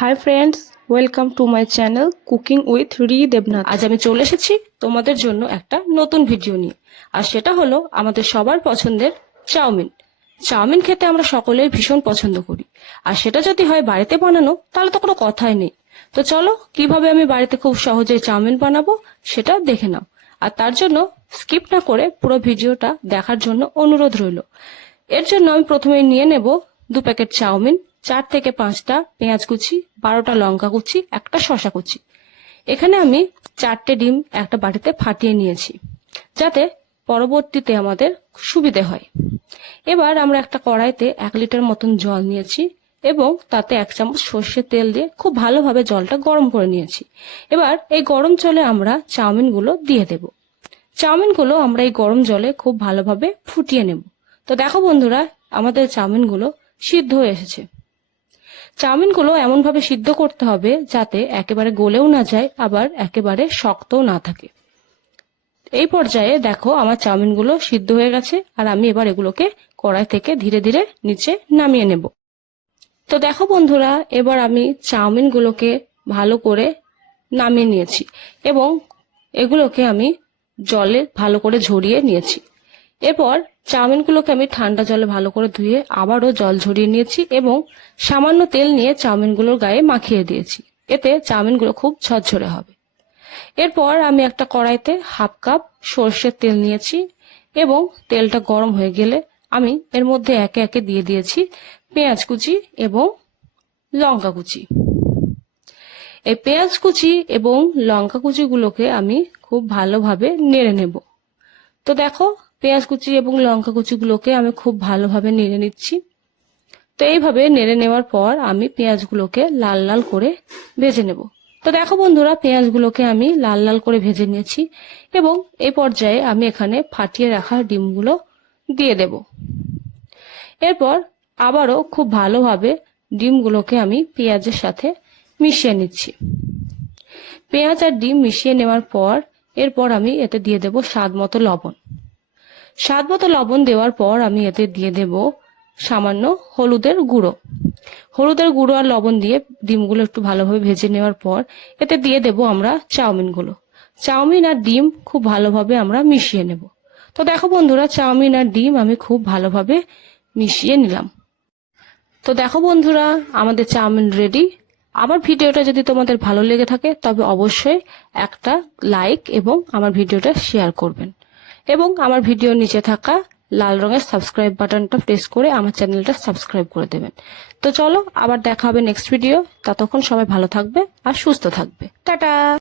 Hi friends, welcome to my channel cooking with রি দেবনাথ। আজ আমি চলে এসেছি তোমাদের জন্য একটা নতুন ভিডিও নিয়ে। আর সেটা হলো আমাদের সবার পছন্দের চাউমিন। চাউমিন খেতে আমরা সকলেই ভীষণ পছন্দ করি, আর সেটা যদি হয় বাড়িতে বানানো তাহলে তো কোনো কথাই নেই। তো চলো কিভাবে আমি বাড়িতে খুব সহজেই চাউমিন বানাবো সেটা দেখে নাও। আর তার জন্য স্কিপ না করে পুরো ভিডিওটা দেখার জন্য অনুরোধ রইল। এর জন্য আমি প্রথমে নিয়ে নেব 2 প্যাকেট চাউমিন, 4 থেকে 5টা পেঁয়াজ কুচি, 12টা লঙ্কা কুচি, একটা শসা কুচি। এখানে আমি 4টে ডিম একটা বাটিতে ফাটিয়ে নিয়েছি, যাতে পরবর্তীতে আমাদের সুবিধে হয়। এবার আমরা একটা কড়াইতে 1 লিটার মতন জল নিয়েছি এবং তাতে 1 চামচ সর্ষের তেল দিয়ে খুব ভালোভাবে জলটা গরম করে নিয়েছি। এবার এই গরম জলে আমরা চাউমিনগুলো দিয়ে দেব। চাউমিনগুলো আমরা এই গরম জলে খুব ভালোভাবে ফুটিয়ে নেব। তো দেখো বন্ধুরা, আমাদের চাউমিনগুলো সিদ্ধ হয়ে এসেছে। চাউমিনগুলো এমনভাবে সিদ্ধ করতে হবে যাতে একেবারে গলেও না যায়, আবার একেবারে শক্তও না থাকে। এই পর্যায়ে দেখো আমার চাউমিনগুলো সিদ্ধ হয়ে গেছে, আর আমি এবার এগুলোকে কড়াই থেকে ধীরে ধীরে নিচে নামিয়ে নেব। তো দেখো বন্ধুরা, এবার আমি চাউমিনগুলোকে ভালো করে নামিয়ে নিয়েছি এবং এগুলোকে আমি জলে ভালো করে ঝরিয়ে নিয়েছি। এরপর চাউমিনগুলোকে আমি ঠান্ডা জলে ভালো করে ধুয়ে আবারও জল ঝরিয়ে নিয়েছি এবং সামান্য তেল নিয়ে চাউমিনগুলোর গায়ে মাখিয়ে দিয়েছি। এতে চাউমিনগুলো খুব ঝরঝরে হবে। এরপর আমি একটা কড়াইতে 1/2 কাপ সর্ষের তেল নিয়েছি এবং তেলটা গরম হয়ে গেলে আমি এর মধ্যে একে একে দিয়ে দিয়েছি পেঁয়াজ কুচি এবং লঙ্কা কুচি। এই পেঁয়াজ কুচি এবং লঙ্কা কুচিগুলোকে আমি খুব ভালোভাবে নেড়ে নেব। তো দেখো, পেঁয়াজ কুচি এবং লঙ্কা কুচিগুলোকে আমি খুব ভালোভাবে নেড়ে নিচ্ছি। তো এইভাবে নেড়ে নেওয়ার পর আমি পেঁয়াজগুলোকে লাল লাল করে ভেজে নেব। তো দেখো বন্ধুরা, পেঁয়াজগুলোকে আমি লাল লাল করে ভেজে নিয়েছি এবং এই পর্যায়ে আমি এখানে ফাটিয়ে রাখা ডিমগুলো দিয়ে দেব। এরপর আবারও খুব ভালোভাবে ডিমগুলোকে আমি পেঁয়াজের সাথে মিশিয়ে নিচ্ছি। পেঁয়াজ আর ডিম মিশিয়ে নেওয়ার পর এরপর আমি এতে দিয়ে দেব স্বাদ মতো লবণ। স্বাদ মতো লবণ দেওয়ার পর আমি এতে দিয়ে দেব সামান্য হলুদের গুঁড়ো। হলুদের গুঁড়ো আর লবণ দিয়ে ডিমগুলো একটু ভালোভাবে ভেজে নেওয়ার পর এতে দিয়ে দেব আমরা চাউমিনগুলো। চাউমিন আর ডিম খুব ভালোভাবে আমরা মিশিয়ে নেব। তো দেখো বন্ধুরা, চাউমিন আর ডিম আমি খুব ভালোভাবে মিশিয়ে নিলাম। তো দেখো বন্ধুরা, আমাদের চাউমিন রেডি। আমার ভিডিওটা যদি তোমাদের ভালো লেগে থাকে তবে অবশ্যই একটা লাইক এবং আমার ভিডিওটা শেয়ার করবেন এবং আমার ভিডিওর নিচে থাকা লাল রঙের সাবস্ক্রাইব বাটনটা প্রেস করে আমার চ্যানেলটা সাবস্ক্রাইব করে দেবেন। তো চলো, আবার দেখা হবে নেক্সট ভিডিও। ততক্ষণ সবাই ভালো থাকবে আর সুস্থ থাকবে। টাটা।